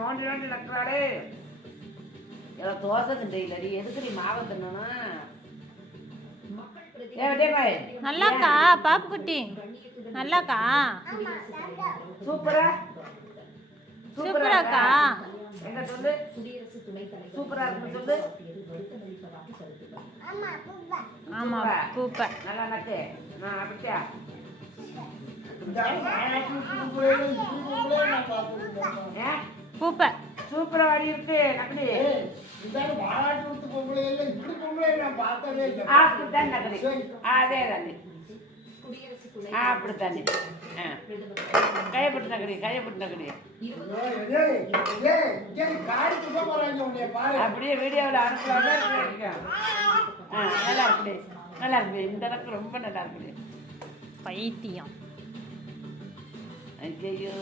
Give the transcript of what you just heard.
நோண்டி நோண்டி நக்கிறாளே. இவ்வளோ தோசை திண்டையிலடி எதுக்கு நீ மாவை தின்னா? நல்லாக்கா பாப்பு குட்டி, நல்லாக்கா, சூப்பரா சூப்பராக்கா. எங்க சொல்லு, சூப்பரா இருக்குன்னு சொல்லு. ஆமா சூப்பர். நல்லா நட்டு நான் அப்படியா சூப்பர் சூப்பரா வாடி இருக்கு நக்கடி. அப்படித்தான் நக்கடி, அதே தாண்டி அப்படித்தாண்டி. கையப்பட்டு நக்கடி, கையப்பட்டு நக்கடி. அப்படியே வீடியோவில் அனுப்பலாம். நல்லா இருக்குது, நல்லா இருக்குது. இந்த அளவுக்கு ரொம்ப நல்லா இருக்குது. பைத்தியம். ஐயோ